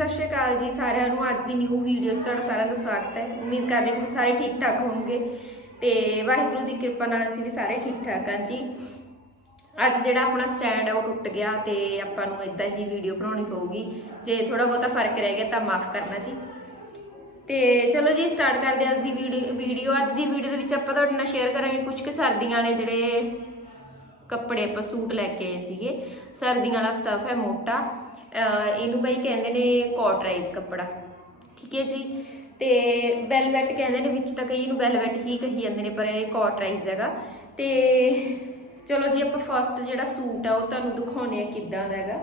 ਸਤਿ ਸ਼੍ਰੀ ਅਕਾਲ ਜੀ ਸਾਰਿਆਂ ਨੂੰ। ਅੱਜ ਦੀ ਨਿਊ ਵੀਡੀਓ ਤੁਹਾਡਾ ਸਾਰਿਆਂ ਦਾ ਸਵਾਗਤ ਹੈ। ਉਮੀਦ ਕਰਦੇ ਹਾਂ ਕਿ ਤੁਸੀਂ ਸਾਰੇ ਠੀਕ ਠਾਕ ਹੋਵੋਗੇ ਤੇ ਵਾਹਿਗੁਰੂ ਦੀ ਕਿਰਪਾ ਨਾਲ ਅਸੀਂ ਵੀ ਸਾਰੇ ਠੀਕ ਠਾਕ ਹਾਂ ਜੀ। ਅੱਜ ਜਿਹੜਾ ਆਪਣਾ ਸਟੈਂਡ ਹੈ ਉਹ ਟੁੱਟ ਗਿਆ ਤੇ ਆਪਾਂ ਨੂੰ ਇਦਾਂ ਹੀ ਵੀਡੀਓ ਬਣਾਉਣੀ ਪਊਗੀ। ਜੇ ਥੋੜਾ ਬਹੁਤਾ ਫ਼ਰਕ ਰਹਿ ਗਿਆ ਤਾਂ ਮਾਫ ਕਰਨਾ ਜੀ। ਤੇ ਚਲੋ ਜੀ ਸਟਾਰਟ ਕਰਦੇ ਹਾਂ ਅੱਜ ਦੀ ਵੀਡੀਓ ਵੀਡੀਓ ਅੱਜ ਦੀ ਵੀਡੀਓ ਦੇ ਵਿੱਚ ਆਪਾਂ ਤੁਹਾਡੇ ਨਾਲ ਸ਼ੇਅਰ ਕਰਾਂਗੇ ਕੁਝ ਕੁ ਸਰਦੀਆਂ ਵਾਲੇ ਜਿਹੜੇ ਕੱਪੜੇ ਆਪਾਂ ਸੂਟ ਲੈ ਕੇ ਆਏ ਸੀਗੇ। ਸਰਦੀਆਂ ਵਾਲਾ ਸਟਫ ਹੈ ਮੋਟਾ। ਇਹਨੂੰ ਬਈ ਕਹਿੰਦੇ ਨੇ ਕੋਟਰਾਈਜ਼ ਕੱਪੜਾ। ਠੀਕ ਹੈ ਜੀ? ਤੇ ਵੈਲਵੈਟ ਕਹਿੰਦੇ ਨੇ, ਵਿੱਚ ਤਾਂ ਕਈ ਨੂੰ ਵੈਲਵੈਟ ਹੀ ਕਹੀ ਜਾਂਦੇ ਨੇ, ਪਰ ਇਹ ਕੋਟਰਾਈਜ਼ ਹੈਗਾ। ਤੇ ਚਲੋ ਜੀ, ਆਪਾਂ ਫਸਟ ਜਿਹੜਾ ਸੂਟ ਆ, ਉਹ ਤੁਹਾਨੂੰ ਦਿਖਾਉਣੇ ਆ ਕਿੱਦਾਂ ਦਾ ਹੈਗਾ।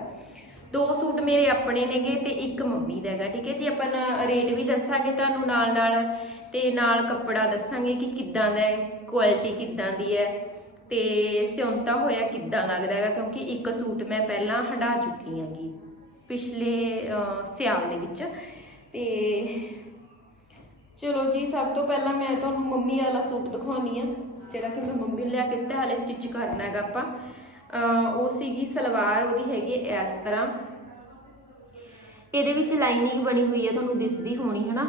ਦੋ ਸੂਟ ਮੇਰੇ ਆਪਣੇ ਨੇਗੇ ਤੇ ਇੱਕ ਮੰਮੀ ਦਾ ਹੈਗਾ, ਠੀਕ ਹੈ ਜੀ? ਆਪਾਂ ਰੇਟ ਵੀ ਦੱਸਾਂਗੇ ਤੁਹਾਨੂੰ ਨਾਲ ਨਾਲ, ਤੇ ਨਾਲ ਕੱਪੜਾ ਦੱਸਾਂਗੇ ਕਿ ਕਿੱਦਾਂ ਦਾ ਹੈ ਕੁਆਲਿਟੀ ਕਿੱਦਾਂ ਦੀ ਹੈ, ਤੇ ਸਿਉਂਤਾ ਹੋਇਆ ਕਿੱਦਾਂ ਲੱਗਦਾ ਹੈਗਾ, ਕਿਉਂਕਿ ਇੱਕ ਸੂਟ ਮੈਂ ਪਹਿਲਾਂ ਹਟਾ ਚੁੱਕੀ ਹਾਂਗੀ। ਪਿਛਲੇ ਸਿਆਲ ਦੇ ਵਿੱਚ। ਤੇ ਚਲੋ ਜੀ, ਸਭ ਤੋਂ ਪਹਿਲਾਂ ਮੈਂ ਤੁਹਾਨੂੰ ਮੰਮੀ ਵਾਲਾ ਸੂਟ ਦਿਖਾਉਣੀ ਆ, ਜਿਹੜਾ ਕਿ ਮੈਂ ਮੰਮੀ ਨੂੰ ਲਿਆ ਕੇ ਦਿੱਤਾ ਹਾਲੇ ਸਟਿਚ ਕਰਨਾ ਹੈਗਾ ਆਪਾਂ। ਉਹ ਸੀਗੀ ਸਲਵਾਰ, ਉਹਦੀ ਹੈਗੀ ਇਸ ਤਰ੍ਹਾਂ। ਇਹਦੇ ਵਿੱਚ ਲਾਈਨਿੰਗ ਬਣੀ ਹੋਈ ਹੈ ਤੁਹਾਨੂੰ ਦਿਸਦੀ ਹੋਣੀ ਹੈ ਨਾ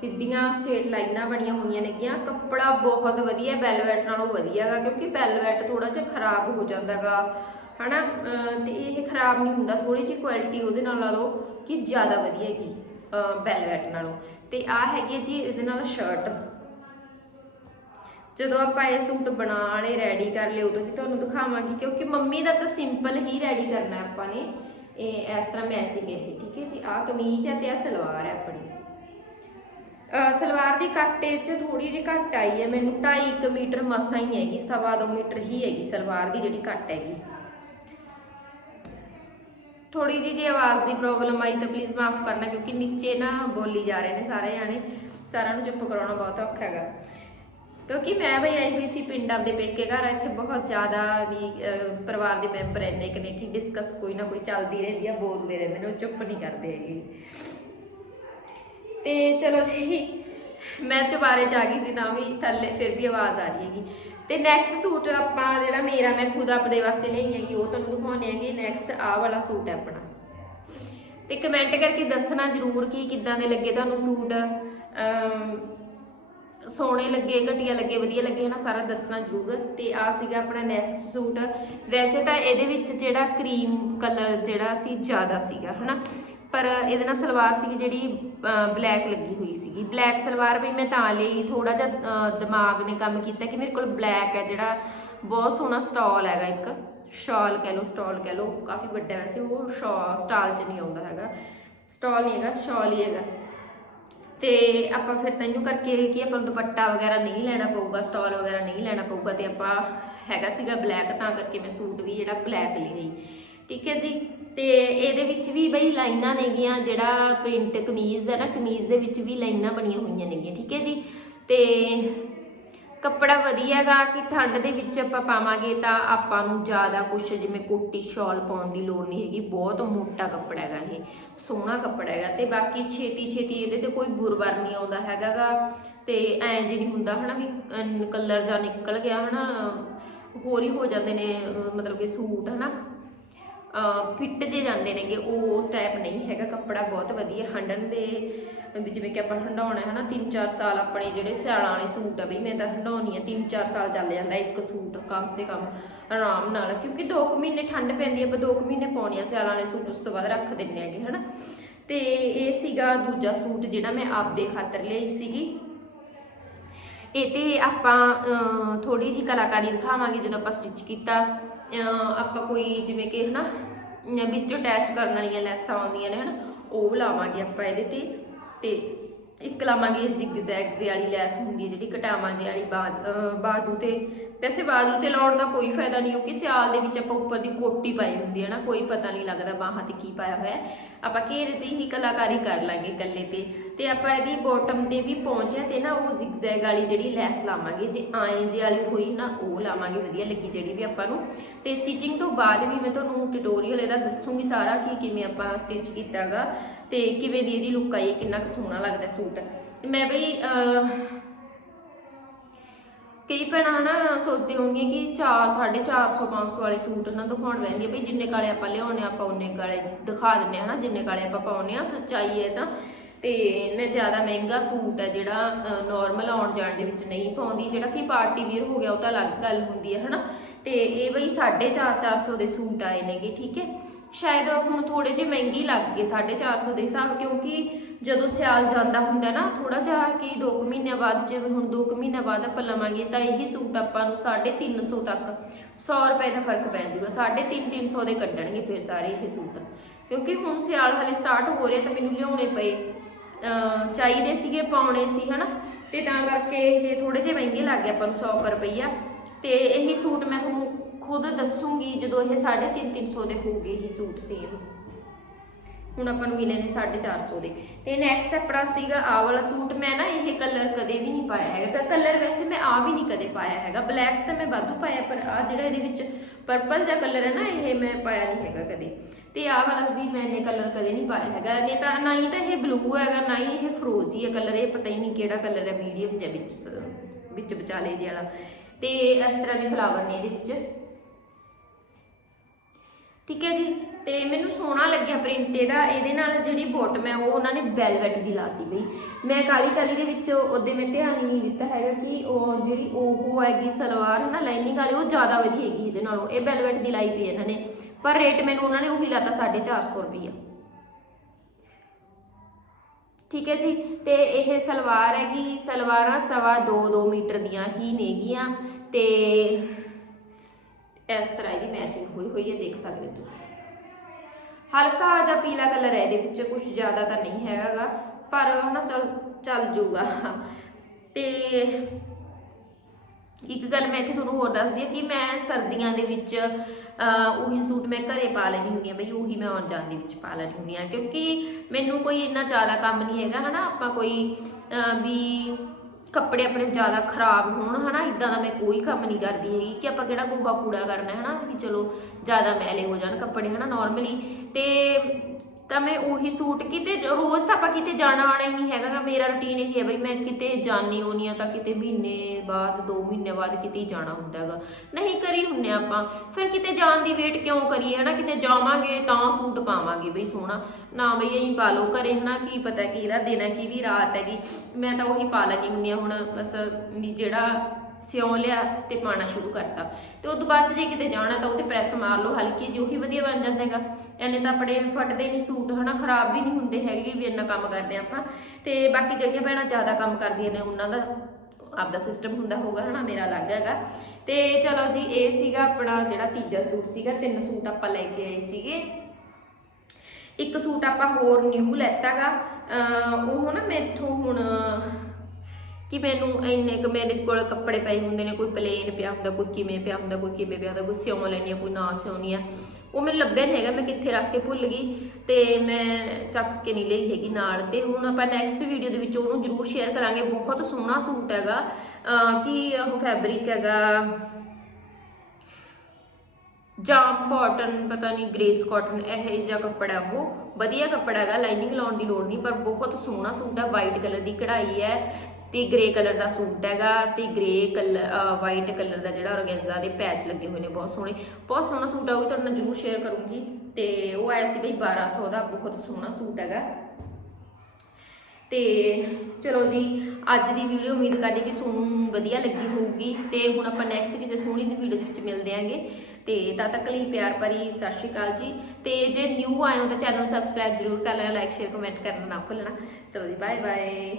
ਸਿੱਧੀਆਂ ਸਟ੍ਰੇਟ ਲਾਈਨਾਂ ਬਣੀਆਂ ਹੋਈਆਂ ਨੇਗੀਆਂ। ਕੱਪੜਾ ਬਹੁਤ ਵਧੀਆ ਵੈਲਵੈਟ ਨਾਲੋਂ ਵਧੀਆ ਹੈਗਾ, ਕਿਉਂਕਿ ਵੈਲਵੈਟ ਥੋੜਾ ਜਿਹਾ ਖਰਾਬ ਹੋ ਜਾਂਦਾਗਾ। ਹਨਾ? ਅਹ ਤੇ ਇਹ ਖਰਾਬ ਨਹੀਂ ਹੁੰਦਾ। ਥੋੜੀ ਜਿਹੀ ਕੁਆਲਿਟੀ ਉਹਦੇ ਨਾਲ ਲਾ ਲਓ ਕਿ ਜ਼ਿਆਦਾ ਵਧੀਆ ਹੈਗੀ ਬੈਲਵੈਟ ਨਾਲੋਂ। ਤੇ ਆ ਹੈਗੀ ਹੈ ਜੀ ਇਹਦੇ ਨਾਲ ਸ਼ਰਟ ਜਦੋਂ ਆਪਾਂ ਇਹ ਸੂਟ ਬਣਾ ਲਏ ਰੈਡੀ ਕਰ ਲਿਓ ਉਦੋਂ ਵੀ ਤੁਹਾਨੂੰ ਦਿਖਾਵਾਂਗੀ, ਕਿਉਂਕਿ ਮੰਮੀ ਦਾ ਤਾਂ ਸਿੰਪਲ ਹੀ ਰੈਡੀ ਕਰਨਾ ਆਪਾਂ ਨੇ। ਇਹ ਇਸ ਤਰ੍ਹਾਂ ਮੈਚਿੰਗ ਇਹ, ਠੀਕ ਹੈ ਜੀ? ਆਹ ਕਮੀਜ਼ ਹੈ ਤੇ ਆਹ ਸਲਵਾਰ ਹੈ ਆਪਣੀ। ਸਲਵਾਰ ਦੀ ਕੱਟ ਚ ਥੋੜੀ ਜਿਹੀ ਘੱਟ ਆਈ ਹੈ ਮੈਨੂੰ। 2.5 ਮੀਟਰ ਮਸਾਂ ਹੀ ਹੈਗੀ, ਸਵਾ ਦੋ ਮੀਟਰ ਹੀ ਹੈਗੀ ਸਲਵਾਰ ਦੀ ਜਿਹੜੀ ਕੱਟ ਹੈਗੀ। ਥੋੜੀ ਜਿਹੀ ਜੇ ਆਵਾਜ਼ ਦੀ ਪ੍ਰੋਬਲਮ ਆਈ ਤਾਂ ਪਲੀਜ਼ ਮਾਫ ਕਰਨਾ ਕਿਉਂਕਿ ਨੀਚੇ ਨਾ ਬੋਲੀ ਜਾ ਰਹੇ ਨੇ ਸਾਰੇ ਜਾਣੇ। ਸਾਰਿਆਂ ਨੂੰ ਚੁੱਪ ਕਰਾਉਣਾ ਬਹੁਤ ਔਖਾ ਹੈਗਾ। ਕਿਉਂਕਿ ਮੈਂ ਬਈ ਆਈ ਹੋਈ ਸੀ ਪਿੰਡ ਆਪਦੇ ਪੇਕੇ ਘਰ, ਇੱਥੇ ਬਹੁਤ ਜ਼ਿਆਦਾ ਵੀ ਪਰਿਵਾਰ ਦੇ ਮੈਂਬਰ ਇੰਨੇ ਕਿ ਨੇ ਕਿ ਡਿਸਕਸ ਕੋਈ ਨਾ ਕੋਈ ਚੱਲਦੀ ਰਹਿੰਦੀ ਆ, ਬੋਲਦੇ ਰਹਿੰਦੇ ਨੇ, ਉਹ ਚੁੱਪ ਨਹੀਂ ਕਰਦੇ ਹੈਗੇ। ਤੇ ਚਲੋ ਜੀ ਮੈਂ ਚੁਬਾਰੇ ਚ ਆ ਗਈ ਸੀ ਤਾਂ ਵੀ ਥੱਲੇ ਫਿਰ ਵੀ ਆਵਾਜ਼ ਆ ਰਹੀ ਹੈਗੀ। ਤੇ ਨੈਕਸਟ ਸੂਟ ਆਪਾਂ ਜਿਹੜਾ ਮੇਰਾ, ਮੈਂ ਖੁਦ ਆਪਣੇ ਵਾਸਤੇ ਲਈ ਹੈਗੀ, ਉਹ ਤੁਹਾਨੂੰ ਦਿਖਾਉਣੇ ਹੈਗੇ। ਨੈਕਸਟ ਆਹ ਵਾਲਾ ਸੂਟ ਹੈ ਆਪਣਾ। ਤੇ ਕਮੈਂਟ ਕਰਕੇ ਦੱਸਣਾ ਜਰੂਰ ਕਿ ਕਿੱਦਾਂ ਦੇ ਲੱਗੇ ਤੁਹਾਨੂੰ ਸੂਟ। ਸੋਹਣੇ ਲੱਗੇ, ਘਟੀਆ ਲੱਗੇ, ਵਧੀਆ ਲੱਗੇ, ਹਨਾ, ਸਾਰਾ ਦੱਸਣਾ ਜਰੂਰ। ਤੇ ਆ ਸੀਗਾ ਆਪਣਾ ਨੈਕਸਟ ਸੂਟ। ਵੈਸੇ ਤਾਂ ਇਹਦੇ ਵਿੱਚ ਜਿਹੜਾ ਕਰੀਮ ਕਲਰ ਜਿਹੜਾ ਸੀ, ਜ਼ਿਆਦਾ ਸੀਗਾ, ਹਨਾ। ਪਰ ਇਹਦੇ ਨਾਲ ਸਲਵਾਰ ਸੀਗੀ ਜਿਹੜੀ ਬਲੈਕ ਲੱਗੀ ਹੋਈ ਸੀਗੀ। ਬਲੈਕ ਸਲਵਾਰ ਵੀ ਮੈਂ ਤਾਂ ਲਈ। ਥੋੜਾ ਜਿਹਾ ਦਿਮਾਗ ਨੇ ਕੰਮ ਕੀਤਾ ਕਿ ਮੇਰੇ ਕੋਲ ਬਲੈਕ ਹੈ ਜਿਹੜਾ। ਬਹੁਤ ਸੋਹਣਾ ਸਟਾਲ ਹੈਗਾ ਇੱਕ। ਸ਼ਾਲ ਕਹਿ ਲਓ ਸਟਾਲ ਕਹਿ ਲਓ। ਕਾਫੀ ਵੱਡਾ ਵੈਸੇ ਉਹ ਸਟਾਲ 'ਚ ਨਹੀਂ ਆਉਂਦਾ ਹੈਗਾ। ਸਟਾਲ ਨਹੀਂ ਹੈਗਾ, ਸ਼ਾਲ ਹੀ ਹੈਗਾ। ਤੇ ਆਪਾਂ ਫਿਰ ਤੈਨੂੰ ਕਰਕੇ ਕਿ ਆਪਾਂ ਨੂੰ ਦੁਪੱਟਾ ਵਗੈਰਾ ਨਹੀਂ ਲੈਣਾ ਪਊਗਾ ਸਟਾਲ ਵਗੈਰਾ ਨਹੀਂ ਲੈਣਾ ਪਊਗਾ ਤੇ ਆਪਾਂ ਹੈਗਾ ਸੀਗਾ ਬਲੈਕ ਤਾਂ ਕਰਕੇ ਮੈਂ ਸੂਟ ਵੀ ਜਿਹੜਾ ਬਲੈਕ ਲਈ ਗਈ ਠੀਕ ਹੈ ਜੀ? ਤੇ ਇਹਦੇ ਵਿੱਚ ਵੀ ਬਈ ਲਾਈਨਾਂ ਨੇਗੀਆਂ ਜਿਹੜਾ ਪ੍ਰਿੰਟ ਕਮੀਜ਼ ਹੈ ਨਾ, ਕਮੀਜ਼ ਦੇ ਵਿੱਚ ਵੀ ਲਾਈਨਾਂ ਬਣੀਆਂ ਹੋਈਆਂ ਨੇਗੀਆਂ, ਠੀਕ ਹੈ ਜੀ? ਤੇ ਕੱਪੜਾ ਵਧੀਆ ਹੈਗਾ ਕਿ ਠੰਡ ਦੇ ਵਿੱਚ ਆਪਾਂ ਪਾਵਾਂਗੇ ਤਾਂ ਆਪਾਂ ਨੂੰ ਜ਼ਿਆਦਾ ਕੁਛ ਜਿਵੇਂ ਕੋਟੀ, ਸ਼ਾਲ ਪਾਉਣ ਦੀ ਲੋੜ ਨਹੀਂ ਹੈਗੀ, ਬਹੁਤ ਮੋਟਾ ਕੱਪੜਾ ਹੈਗਾ ਇਹ, ਸੋਹਣਾ ਕੱਪੜਾ ਹੈਗਾ ਤੇ ਬਾਕੀ ਛੇਤੀ ਛੇਤੀ ਇਹਦੇ ਤੇ ਕੋਈ ਬੁਰਬਰ ਨਹੀਂ ਆਉਂਦਾ ਹੈਗਾਗਾ ਤੇ ਐਂ ਜੇ ਨਹੀਂ ਹੁੰਦਾ ਹਨਾ ਵੀ ਕਲਰ ਜਾਂ ਨਿਕਲ ਗਿਆ ਹਨਾ, ਹੋਰ ਹੀ ਹੋ ਜਾਂਦੇ ਨੇ ਮਤਲਬ ਕਿ ਸੂਟ ਹਨਾ। ਫਿੱਟ ਜੇ ਜਾਂਦੇ ਨੇਗੇ, ਉਹ ਉਸ ਟਾਈਪ ਨਹੀਂ ਹੈਗਾ। ਕੱਪੜਾ ਬਹੁਤ ਵਧੀਆ ਹੰਡਣ ਦੇ, ਵੀ ਜਿਵੇਂ ਕਿ ਆਪਾਂ ਹੰਡਾਉਣਾ ਹੈ ਨਾ 3-4 ਸਾਲ ਆਪਣੇ ਜਿਹੜੇ ਸਿਆਲਾਂ ਵਾਲੇ ਸੂਟ ਆ ਵੀ, ਮੈਂ ਤਾਂ ਹੰਡਾਉਣੀ ਆ 3-4 ਸਾਲ ਚੱਲ ਜਾਂਦਾ ਇੱਕ ਸੂਟ, ਕਮ ਸੇ ਕਮ ਆਰਾਮ ਨਾਲ, ਕਿਉਂਕਿ 2 ਮਹੀਨੇ ਠੰਡ ਪੈਂਦੀ ਆ, ਆਪਾਂ 2 ਮਹੀਨੇ ਪਾਉਣੀ ਆ ਸਿਆਲਾਂ ਵਾਲੇ ਸੂਟ, ਉਸ ਤੋਂ ਬਾਅਦ ਰੱਖ ਦਿੰਨੇ ਹੈਗੇ, ਹਨਾ। ਤੇ ਇਹ ਸੀਗਾ ਦੂਜਾ ਸੂਟ ਜਿਹੜਾ ਮੈਂ ਆਪਦੇ ਖਾਤਰ ਲਈ ਸੀਗੀ। ਇਹ ਤੇ ਆਪਾਂ ਥੋੜੀ ਜੀ ਕਲਾਕਾਰੀ ਦਿਖਾਵਾਂਗੇ ਜਦੋਂ ਆਪਾਂ ਸਟਿਚ ਕੀਤਾ। ਆਪਾਂ ਕੋਈ ਜਿਵੇਂ ਕਿ ਹਨਾ ਵਿੱਚ ਅਟੈਚ ਕਰਨ ਵਾਲੀਆਂ ਲੈਸਾਂ ਆਉਂਦੀਆਂ ਨੇ ਹਨਾ, ਉਹ ਲਾਵਾਂਗੇ ਆਪਾਂ ਇਹਦੇ ਤੇ ਤੇ ਇੱਕ ਲਾਵਾਂਗੇ ਜਿਗ ਜੇ ਵਾਲੀ ਲੈਸ ਹੁੰਦੀ ਹੈ ਜਿਹੜੀ ਕਟਾਵਾਂ ਜੇ ਵਾਲੀ ਬਾਜ਼, ਅਹ ਬਾਜ਼ੂ ਤੇ ਵੈਸੇ ਬਾਜ਼ੂ ਤੇ ਲਾਉਣ ਦਾ ਕੋਈ ਫਾਇਦਾ ਨਹੀਂ, ਕਿਉਂਕਿ ਸਿਆਲ ਦੇ ਵਿੱਚ ਆਪਾਂ ਉੱਪਰ ਦੀ ਕੋਟੀ ਪਾਈ ਹੁੰਦੀ ਹੈ ਨਾ, ਕੋਈ ਪਤਾ ਨਹੀਂ ਲੱਗਦਾ ਬਾਹਾਂ ਤੇ ਕੀ ਪਾਇਆ ਹੋਇਆ ਆਪਾਂ ਘੇਰੇ ਦੀ ਹੀ ਕਲਾਕਾਰੀ ਕਰ ਲਾਂਗੇ ਇਕੱਲੇ ਤੇ। ਤੇ ਆਪਾਂ ਇਹਦੀ ਬੋਟਮ ਤੇ ਵੀ ਪਹੁੰਚਿਆ ਤੇ ਨਾ ਉਹ ਜ਼ਿਗਜ਼ੈਗ ਵਾਲੀ ਜਿਹੜੀ ਲੈਸ ਲਾਵਾਂਗੇ, ਜੇ ਆਏ ਜੇ ਵਾਲੀ ਹੋਈ ਨਾ, ਉਹ ਲਾਵਾਂਗੇ, ਵਧੀਆ ਲੱਗੀ ਜਿਹੜੀ ਵੀ ਆਪਾਂ ਨੂੰ। ਤੇ ਸਟਿਚਿੰਗ ਤੋਂ ਬਾਅਦ ਵੀ ਮੈਂ ਤੁਹਾਨੂੰ ਟਿਊਟੋਰੀਅਲ ਇਹਦਾ ਦੱਸੂਗੀ ਸਾਰਾ ਕਿ ਕਿਵੇਂ ਆਪਾਂ ਸਟਿਚ ਕੀਤਾਗਾ ਤੇ ਕਿਵੇਂ ਦੀ ਇਹਦੀ ਲੁੱਕ ਆਈ ਕਿੰਨਾ ਕੁ ਸੋਹਣਾ ਲੱਗਦਾ ਸੂਟ। ਮੈਂ ਬਈ ਕਈ ਭੈਣਾਂ ਹਨਾ ਸੋਚਦੀ ਹੋਣਗੀਆਂ ਕਿ 4 450 500 ਵਾਲੇ ਸੂਟ ਨਾ ਦਿਖਾਉਣ ਬੈਂਦੀ ਬਈ ਜਿੰਨੇ ਕਾਲੇ ਆਪਾਂ ਲਿਆਉਣੇ ਆ, ਆਪਾਂ ਉਨੇ ਕਾਲੇ ਦਿਖਾ ਦਿੰਨੇ ਆ ਹਨਾ ਜਿੰਨੇ ਕਾਲੇ ਆਪਾਂ ਪਾਉਣੇ ਆ ਸੱਚਾਈ ਹੈ ਤਾਂ। ਤੇ ਮੈਂ ਜ਼ਿਆਦਾ ਮਹਿੰਗਾ ਸੂਟ ਹੈ ਜਿਹੜਾ ਨਾਰਮਲ ਆਉਣ ਜਾਣ ਦੇ ਵਿੱਚ ਨਹੀਂ ਪਾਉਂਦੀ ਜਿਹੜਾ ਕਿ ਪਾਰਟੀ ਵੀਅਰ ਹੋ ਗਿਆ ਉਹ ਤਾਂ ਅਲੱਗ ਗੱਲ ਹੁੰਦੀ ਹੈ ਹਨਾ। ਤੇ ਇਹ ਬਈ 450 400 ਦੇ ਸੂਟ ਆਏ ਨੇਗੇ ਠੀਕ ਹੈ। ਸ਼ਾਇਦ ਹੁਣ ਥੋੜੇ ਜਿਹੇ ਮਹਿੰਗੇ ਲੱਗ ਗਏ 450 ਦੇ ਹਿਸਾਬ ਕਿਉਂਕਿ ਜਦੋਂ ਸਿਆਲ ਜਾਂਦਾ ਹੁੰਦਾ ਨਾ ਥੋੜਾ ਜਿਹਾ ਕਿ 2 ਮਹੀਨਿਆਂ ਬਾਅਦ, ਜਿਵੇਂ ਹੁਣ 2 ਮਹੀਨਿਆਂ ਬਾਅਦ ਆਪਾਂ ਲਵਾਂਗੇ, ਤਾਂ ਇਹੀ ਸੂਟ ਆਪਾਂ ਨੂੰ 350 ਤੱਕ 100 ਰੁਪਏ ਦਾ ਫ਼ਰਕ ਪੈ ਜਾਊਗਾ। 350 300 ਦੇ ਕੱਢਣਗੇ ਫਿਰ ਸਾਰੇ ਇਹ ਸੂਟ। ਕਿਉਂਕਿ ਹੁਣ ਸਿਆਲ ਹਲੇ ਸਟਾਰਟ ਹੋ ਰਿਹਾ ਤਾਂ ਮੈਨੂੰ ਲਿਆਉਣੇ ਪਏ। ਚਾਹੀਦੇ ਸੀਗੇ, ਪਾਉਣੇ ਸੀ, ਹਨਾ? ਤੇ ਤਾਂ ਕਰਕੇ ਇਹ ਥੋੜੇ ਜਿਹੇ ਮਹਿੰਗੇ ਲੱਗ ਗਏ ਆਪਾਂ ਨੂੰ 100 ਰੁਪਈਆ। ਤੇ ਇਹੀ ਸੂਟ ਮੈਂ ਤੁਹਾਨੂੰ ਖੁਦ ਦੱਸੂਗੀ ਜਦੋਂ ਇਹ 350 300 ਦੇ ਹੋਊਗੇ ਇਹ ਸੂਟ ਸੇਮ ਹੁਣ ਆਪਾਂ ਨੂੰ ਮਿਲੇ ਨੇ 450 ਦੇ। ਤੇ ਨੈਕਸਟ ਆਪਣਾ ਸੀਗਾ ਆਹ ਵਾਲਾ ਸੂਟ। ਮੈਂ ਨਾ ਇਹ ਕਲਰ ਕਦੇ ਵੀ ਨਹੀਂ ਪਾਇਆ ਹੈਗਾ। ਕਲਰ ਵੈਸੇ ਮੈਂ ਆ ਵੀ ਨਹੀਂ ਕਦੇ ਪਾਇਆ ਹੈਗਾ। ਬਲੈਕ ਤਾਂ ਮੈਂ ਵਾਧੂ ਪਾਇਆ, ਪਰ ਆ ਜਿਹੜਾ ਇਹਦੇ ਵਿੱਚ ਪਰਪਲ ਜਿਹਾ ਕਲਰ ਹੈ ਨਾ, ਇਹ ਮੈਂ ਪਾਇਆ ਨਹੀਂ ਹੈਗਾ ਕਦੇ। ਤੇ ਆਹ ਵਾਲਾ ਵੀ ਮੈਂ ਇਹਨੇ ਕਲਰ ਕਦੇ ਨਹੀਂ ਪਾਇਆ ਹੈਗਾ। ਨਹੀਂ ਤਾਂ, ਨਾ ਹੀ ਤਾਂ ਇਹ ਬਲੂ ਹੈਗਾ, ਨਾ ਹੀ ਇਹ ਫਰੋਜ਼ੀ ਹੈ ਕਲਰ ਇਹ ਪਤਾ ਹੀ ਨਹੀਂ ਕਿਹੜਾ ਕਲਰ ਹੈ ਮੀਡੀਅਮ ਜਿਹਾ ਵਿੱਚ ਵਿੱਚ ਵਿਚਾਲੇ ਜਿਹੇ ਵਾਲਾ। ਤੇ ਇਸ ਤਰ੍ਹਾਂ ਦੇ ਫਲਾਵਰ ਨੇ ਇਹਦੇ ਵਿੱਚ। ਠੀਕ ਹੈ ਜੀ? ਤੇ ਮੈਨੂੰ ਸੋਹਣਾ ਲੱਗਿਆ ਪ੍ਰਿੰਟ ਇਹਦਾ। ਇਹਦੇ ਨਾਲ ਜਿਹੜੀ ਬੋਟਮ ਹੈ, ਉਹ ਉਹਨਾਂ ਨੇ ਵੈਲਵੈਟ ਦੀ ਲਾਤੀ ਬਈ ਮੈਂ ਕਾਲੀ ਕਾਲੀ ਦੇ ਵਿੱਚ ਉਹਦੇ ਮੈਂ ਧਿਆਨ ਹੀ ਨਹੀਂ ਦਿੱਤਾ ਹੈਗਾ ਕਿ ਉਹ ਜਿਹੜੀ ਉਹ ਹੈਗੀ ਸਲਵਾਰ ਹੈ ਨਾ, ਲਾਈਨਿੰਗ ਵਾਲੀ, ਉਹ ਜ਼ਿਆਦਾ ਵਧੀਆ ਹੈਗੀ ਇਹਦੇ ਨਾਲੋਂ। ਇਹ ਵੈਲਵੈਟ ਦੀ ਲਾਈ ਪਈ ਇਹਨਾਂ ਨੇ। ਪਰ ਰੇਟ ਮੈਨੂੰ ਉਹਨਾਂ ਨੇ ਉਹੀ ਲਾਤਾ 450 ਰੁਪਈਆ। ਠੀਕ ਹੈ ਜੀ? ਤੇ ਇਹ ਸਲਵਾਰ ਹੈਗੀ, ਸਲਵਾਰਾਂ ਸਵਾ 2-2 ਮੀਟਰ ਦੀਆਂ ਹੀ ਨੇਗੀਆਂ। ਤੇ ਇਸ ਤਰ੍ਹਾਂ ਇਹਦੀ ਮੈਚਿੰਗ ਹੋਈ ਹੋਈ ਹੈ, ਦੇਖ ਸਕਦੇ ਹੋ ਤੁਸੀਂ। ਹਲਕਾ ਜਿਹਾ ਪੀਲਾ ਕਲਰ ਹੈ ਇਹਦੇ ਵਿੱਚ ਕੁਝ ਜ਼ਿਆਦਾ ਤਾਂ ਨਹੀਂ ਹੈਗਾਗਾ, ਪਰ ਨਾ ਚੱਲ ਚੱਲ ਜੂਗਾ ਤੇ ਇੱਕ ਗੱਲ ਮੈਂ ਇੱਥੇ ਤੁਹਾਨੂੰ ਹੋਰ ਦੱਸਦੀ ਹਾਂ ਕਿ ਮੈਂ ਸਰਦੀਆਂ ਦੇ ਵਿੱਚ ਉਹੀ ਸੂਟ ਮੈਂ ਘਰੇ ਪਾ ਲੈਣੀ ਹੁੰਦੀ ਆ ਬਈ ਉਹੀ ਮੈਂ ਆਉਣ ਜਾਣ ਦੇ ਵਿੱਚ ਪਾ ਲੈਣੀ ਹੁੰਦੀ ਆ ਕਿਉਂਕਿ ਮੈਨੂੰ ਕੋਈ ਇੰਨਾ ਜ਼ਿਆਦਾ ਕੰਮ ਨਹੀਂ ਹੈਗਾ, ਹਨਾ, ਆਪਾਂ ਕੋਈ ਵੀ ਕੱਪੜੇ ਆਪਣੇ ਜ਼ਿਆਦਾ ਖਰਾਬ ਹੋਣ, ਹਨਾ? ਇਦਾਂ ਦਾ ਮੈਂ ਕੋਈ ਕੰਮ ਨਹੀਂ ਕਰਦੀ ਹੈਗੀ ਕਿ ਆਪਾਂ ਕਿਹੜਾ ਗੋਬਾ ਕੂੜਾ ਕਰਨਾ ਹੈ, ਹਨਾ? ਵੀ ਚਲੋ ਜ਼ਿਆਦਾ ਮੈਲੇ ਹੋ ਜਾਣ ਕੱਪੜੇ, ਹਨਾ? ਨਾਰਮਲੀ ਤੇ ਤਾਂ ਮੈਂ ਉਹੀ ਸੂਟ ਕਿਤੇ ਜ- ਰੋਜ਼ ਤਾਂ ਆਪਾਂ ਕਿਤੇ ਜਾਣਾ ਆਣਾ ਹੀ ਨਹੀਂ ਹੈਗਾ ਗਾ। ਮੇਰਾ ਰੁਟੀਨ ਇਹ ਹੈ ਬਈ ਮੈਂ ਕਿਤੇ ਜਾਣੀ ਹੋਣੀ ਆ ਤਾਂ ਕਿਤੇ ਮਹੀਨੇ ਬਾਅਦ 2 ਮਹੀਨੇ ਬਾਅਦ ਕਿਤੇ ਹੀ ਜਾਣਾ ਹੁੰਦਾ ਹੈਗਾ। ਨਹੀਂ ਕਰੀ ਹੁੰਨੇ ਆਪਾਂ। ਫਿਰ ਕਿਤੇ ਜਾਣ ਦੀ ਵੇਟ ਕਿਉਂ ਕਰੀਏ, ਹਨਾ? ਕਿਤੇ ਜਾਵਾਂਗੇ ਤਾਂ ਸੂਟ ਪਾਵਾਂਗੇ ਬਈ ਸੋਹਣਾ। ਨਾ ਬਈ ਇਹੀ ਪਾ ਲਓ ਘਰੇ, ਹਨਾ? ਕੀ ਪਤਾ ਕਿਹਦਾ ਦਿਨ ਹੈ, ਕਿਹਦੀ ਰਾਤ ਹੈਗੀ। ਮੈਂ ਤਾਂ ਉਹੀ ਪਾ ਲੈਣੀ ਹੁੰਨੀ ਆ ਹੁਣ। ਬਸ ਵੀ ਜਿਹੜਾ ਸਿਉਂ ਲਿਆ ਤੇ ਪਾਣਾ ਸ਼ੁਰੂ ਕਰਤਾ। ਤੇ ਉਸ ਤੋਂ ਬਾਅਦ 'ਚ ਜੇ ਕਿਤੇ ਜਾਣਾ ਤਾਂ ਉਹਤੇ ਪ੍ਰੈਸ ਮਾਰ ਲਓ, ਹਲਕੀ ਜਿਹੀ, ਉਹੀ ਵਧੀਆ ਬਣ ਜਾਂਦਾ ਹੈਗਾ। ਐਨੇ ਤਾਂ ਆਪਣੇ ਫਟਦੇ ਨਹੀਂ ਸੂਟ, ਹਨਾ, ਖਰਾਬ ਵੀ ਨਹੀਂ ਹੁੰਦੇ ਹੈਗੇ ਵੀ ਇੰਨਾ ਕੰਮ ਕਰਦੇ ਆਪਾਂ। ਤੇ ਬਾਕੀ ਜਿਹੜੀਆਂ ਭੈਣਾਂ ਜ਼ਿਆਦਾ ਕੰਮ ਕਰਦੀਆਂ ਨੇ, ਉਹਨਾਂ ਦਾ ਆਪਦਾ ਸਿਸਟਮ ਹੁੰਦਾ ਹੋਊਗਾ, ਹਨਾ, ਮੇਰਾ ਅਲੱਗ ਹੈਗਾ। ਤੇ ਚਲੋ ਜੀ, ਇਹ ਸੀਗਾ ਆਪਣਾ ਜਿਹੜਾ ਤੀਜਾ ਸੂਟ ਸੀਗਾ, ਤਿੰਨ ਸੂਟ ਆਪਾਂ ਲੈ ਕੇ ਆਏ ਸੀਗੇ। ਇੱਕ ਸੂਟ ਆਪਾਂ ਹੋਰ ਨਿਊ ਲੈਤਾਗਾ ਉਹ ਨਾ ਮੈਥੋਂ ਹੁਣ ਕਿ ਮੈਨੂੰ ਇੰਨੇ ਕੁ ਮੇਰੇ ਕੋਲ ਕੱਪੜੇ ਪਏ ਹੁੰਦੇ ਨੇ, ਕੋਈ ਪਲੇਨ ਪਿਆ ਹੁੰਦਾ, ਕੋਈ ਕਿਵੇਂ ਪਿਆ ਹੁੰਦਾ, ਕੋਈ ਕਿਵੇਂ ਪਿਆ ਹੁੰਦਾ, ਕੋਈ ਸਿਉਂ ਲੈਣੀ ਆ ਕੋਈ ਨਾ ਸਿਉਣੀ ਆ। ਉਹ ਮੈਨੂੰ ਲੱਭਿਆ ਨਹੀਂ ਹੈਗਾ, ਮੈਂ ਕਿੱਥੇ ਰੱਖ ਕੇ ਭੁੱਲ ਗਈ ਤੇ ਮੈਂ ਚੱਕ ਕੇ ਨਹੀਂ ਲਈ ਹੈਗੀ ਨਾਲ। ਤੇ ਹੁਣ ਆਪਾਂ ਨੈਕਸਟ ਵੀਡੀਓ ਦੇ ਵਿੱਚ ਉਹਨੂੰ ਜ਼ਰੂਰ ਸ਼ੇਅਰ ਕਰਾਂਗੇ। ਬਹੁਤ ਸੋਹਣਾ ਸੂਟ ਹੈਗਾ। ਕਿ ਉਹ ਫੈਬਰਿਕ ਹੈਗਾ? ਜਾਮ ਕਾਟਨ ਪਤਾ ਨਹੀਂ ਗ੍ਰੇਸ ਕਾਟਨ ਇਹ ਜਿਹਾ ਕੱਪੜਾ ਉਹ। ਵਧੀਆ ਕੱਪੜਾ ਹੈਗਾ ਲਾਈਨਿੰਗ ਲਾਉਣ ਦੀ ਲੋੜ ਨਹੀਂ ਪਰ ਬਹੁਤ ਸੋਹਣਾ ਸੂਟ ਹੈ ਵਾਈਟ ਕਲਰ ਦੀ ਕਢਾਈ ਹੈ। ਤੇ ਗ੍ਰੇ ਕਲਰ ਦਾ ਸੂਟ ਹੈਗਾ ਤੇ ਗ੍ਰੇ ਕਲਰ ਵਾਈਟ ਕਲਰ ਦਾ ਜਿਹੜਾ ਔਰਗੈਂਜ਼ਾ ਦੇ ਪੈਚ ਲੱਗੇ ਹੋਏ ਨੇ, ਬਹੁਤ ਸੋਹਣੇ, ਬਹੁਤ ਸੋਹਣਾ ਸੂਟ ਹੈ ਉਹ ਵੀ ਤੁਹਾਡੇ ਨਾਲ ਜ਼ਰੂਰ ਸ਼ੇਅਰ ਕਰੂੰਗੀ ਤੇ ਉਹ ਆਇਆ ਸੀ ਬਈ 1200 ਦਾ, ਬਹੁਤ ਸੋਹਣਾ ਸੂਟ ਹੈਗਾ। ਤੇ ਚਲੋ ਜੀ, ਅੱਜ ਦੀ ਵੀਡੀਓ ਉਮੀਦ ਕਰਦੀ ਕਿ ਤੁਹਾਨੂੰ ਵਧੀਆ ਲੱਗੀ ਹੋਊਗੀ ਤੇ ਹੁਣ ਆਪਾਂ ਨੈਕਸਟ ਕਿਸੇ ਸੋਹਣੀ ਜਿਹੀ ਵੀਡੀਓ ਦੇ ਵਿੱਚ ਮਿਲਦੇ ਆਂਗੇ। ਤੇ ਤਦ ਤੱਕ ਲਈ ਪਿਆਰ ਭਰੀ ਸਤਿ ਸ਼੍ਰੀ ਅਕਾਲ ਜੀ। ਤੇ ਜੇ ਨਿਊ ਆਏ ਹੋ ਤਾਂ ਚੈਨਲ ਸਬਸਕ੍ਰਾਈਬ ਜ਼ਰੂਰ ਕਰ ਲੈਣਾ ਲਾਈਕ ਸ਼ੇਅਰ ਕਮੈਂਟ ਕਰਨਾ ਨਾ ਭੁੱਲਣਾ। ਚਲੋ ਜੀ ਬਾਏ ਬਾਏ